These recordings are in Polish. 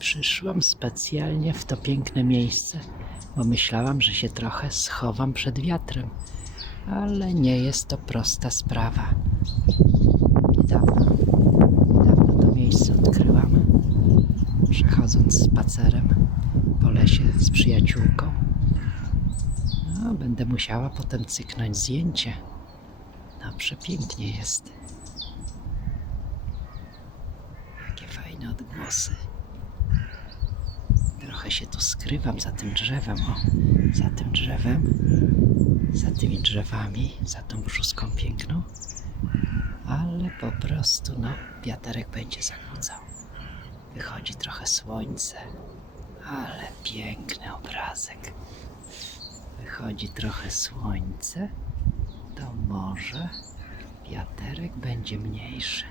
Przyszłam specjalnie w to piękne miejsce, bo myślałam, że się trochę schowam przed wiatrem, ale nie jest to prosta sprawa. Niedawno, niedawno to miejsce odkryłam, przechodząc spacerem po lesie z przyjaciółką. No, będę musiała potem cyknąć zdjęcie. No, przepięknie jest. Jakie fajne odgłosy. Trochę się tu skrywam za tym drzewem, o, za tym drzewem, za tymi drzewami, za tą brzuską piękną, ale po prostu, no, wiaterek będzie zakłócał. Wychodzi trochę słońce, ale piękny obrazek. Wychodzi trochę słońce, to może wiaterek będzie mniejszy.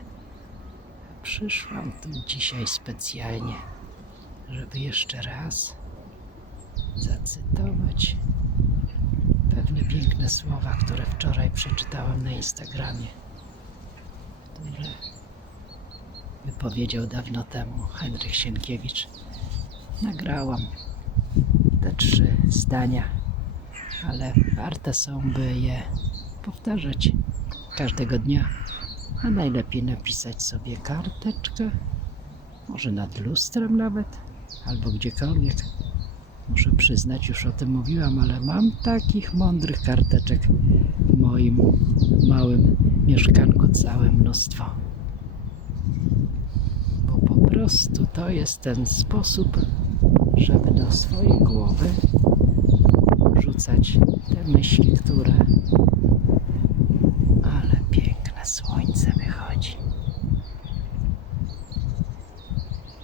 Przyszłam tu dzisiaj specjalnie, żeby jeszcze raz zacytować pewne piękne słowa, które wczoraj przeczytałam na Instagramie, które wypowiedział dawno temu Henryk Sienkiewicz. Nagrałam te trzy zdania, ale warte są, by je powtarzać każdego dnia. A najlepiej napisać sobie karteczkę, może nad lustrem nawet, albo gdziekolwiek. Muszę przyznać, już o tym mówiłam, ale mam takich mądrych karteczek w moim małym mieszkanku całe mnóstwo. Bo po prostu to jest ten sposób, żeby do swojej głowy rzucać te myśli, które. Ale piękne słońce wychodzi.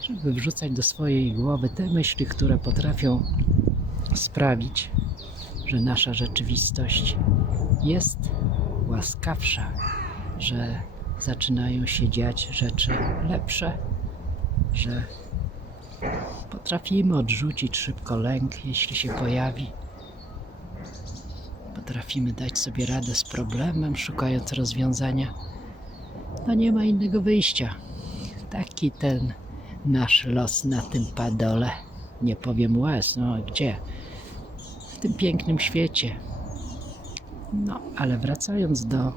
Żeby wrzucać do swojej głowy te myśli, które potrafią sprawić, że nasza rzeczywistość jest łaskawsza, że zaczynają się dziać rzeczy lepsze, że potrafimy odrzucić szybko lęk, jeśli się pojawi. Potrafimy dać sobie radę z problemem, szukając rozwiązania. No nie ma innego wyjścia. Taki ten nasz los na tym padole. Nie powiem łez, no gdzie? W tym pięknym świecie. No, ale wracając do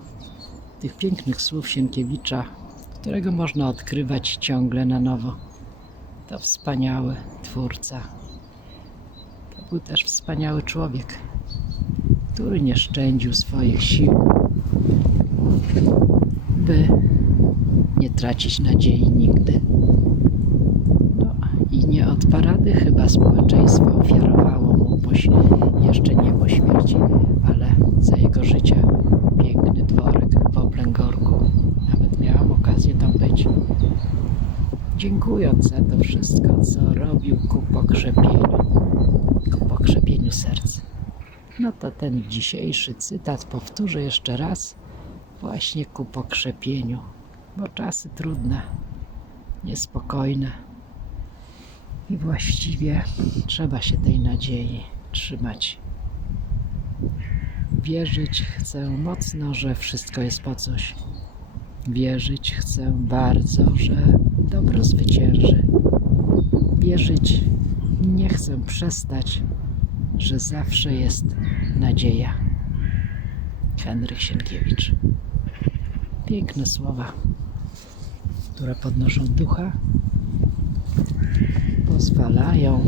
tych pięknych słów Sienkiewicza, którego można odkrywać ciągle na nowo. To wspaniały twórca. To był też wspaniały człowiek, który nie szczędził swoich sił, by nie tracić nadziei nigdy. Nie od parady chyba społeczeństwo ofiarowało mu jeszcze nie po śmierci, ale za jego życia piękny dworek w Oblęgorku. Nawet miałam okazję tam być. Dziękując za to wszystko, co robił ku pokrzepieniu, ku pokrzepieniu serc. No to ten dzisiejszy cytat powtórzę jeszcze raz, właśnie ku pokrzepieniu, bo czasy trudne, niespokojne i właściwie trzeba się tej nadziei trzymać. Wierzyć chcę mocno, że wszystko jest po coś. Wierzyć chcę bardzo, że dobro zwycięży. Wierzyć nie chcę przestać, że zawsze jest nadzieja. Henryk Sienkiewicz. Piękne słowa, które podnoszą ducha, pozwalają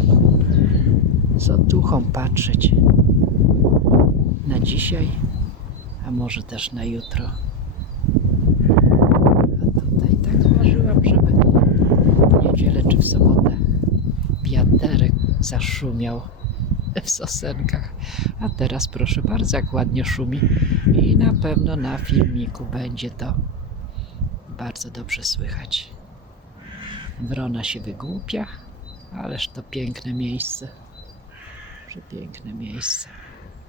z otuchą patrzeć na dzisiaj, a może też na jutro. A tutaj tak marzyłam, żeby w niedzielę czy w sobotę wiaterek zaszumiał w sosenkach. A teraz proszę bardzo, jak ładnie szumi i na pewno na filmiku będzie to bardzo dobrze słychać. Wrona się wygłupia, ależ to piękne miejsce. Przepiękne miejsce.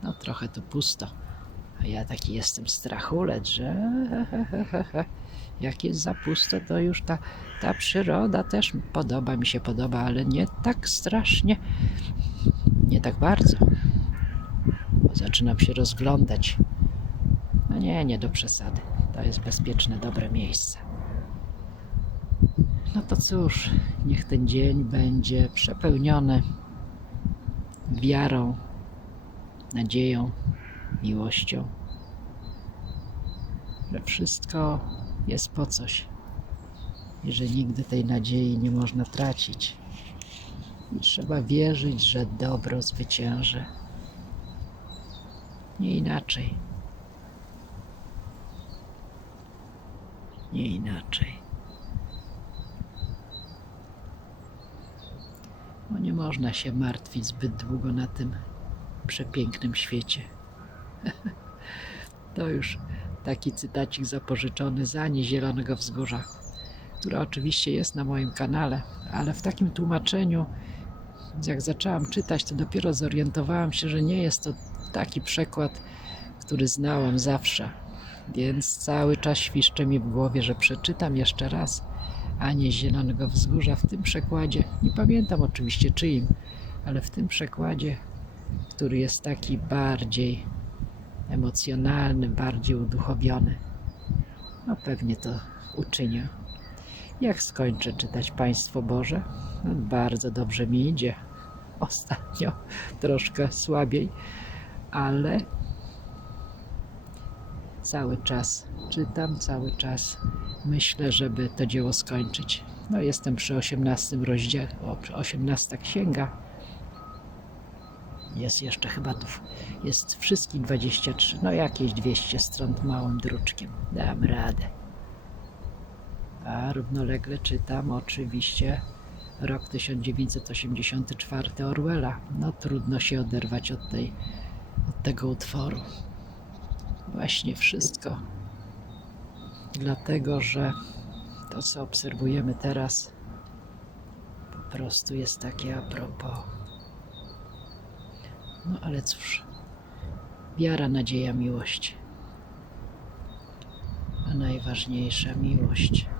No trochę tu pusto. A ja taki jestem strachulec, że jak jest za pusto, to już ta, ta przyroda też podoba mi się podoba, ale nie tak strasznie, nie tak bardzo. Bo zaczynam się rozglądać. No nie, nie do przesady. To jest bezpieczne, dobre miejsce. No to cóż, niech ten dzień będzie przepełniony wiarą, nadzieją, miłością, że wszystko jest po coś i że nigdy tej nadziei nie można tracić. I trzeba wierzyć, że dobro zwycięży. Nie inaczej. Nie inaczej. Bo nie można się martwić zbyt długo na tym przepięknym świecie. To już taki cytacik zapożyczony z Ani Zielonego Wzgórza, która oczywiście jest na moim kanale, ale w takim tłumaczeniu, jak zaczęłam czytać, to dopiero zorientowałam się, że nie jest to taki przekład, który znałam zawsze. Więc cały czas świszcze mi w głowie, że przeczytam jeszcze raz Anię z Zielonego Wzgórza w tym przekładzie. Nie pamiętam oczywiście czyim, ale w tym przekładzie, który jest taki bardziej emocjonalny, bardziej uduchowiony. No pewnie to uczynię. Jak skończę czytać Państwo Boże? No, bardzo dobrze mi idzie. Ostatnio troszkę słabiej, ale cały czas czytam, cały czas myślę, żeby to dzieło skończyć. No jestem przy 18 rozdziale, o, przy 18 księga. Jest jeszcze chyba, dw- jest wszystkich 23, no jakieś 200 stron małym druczkiem. Dam radę. A równolegle czytam oczywiście rok 1984 Orwella. No trudno się oderwać od, tej, od tego utworu. Właśnie wszystko. Dlatego, że to, co obserwujemy teraz, po prostu jest takie a propos. No ale cóż, wiara, nadzieja, miłość. A najważniejsza miłość.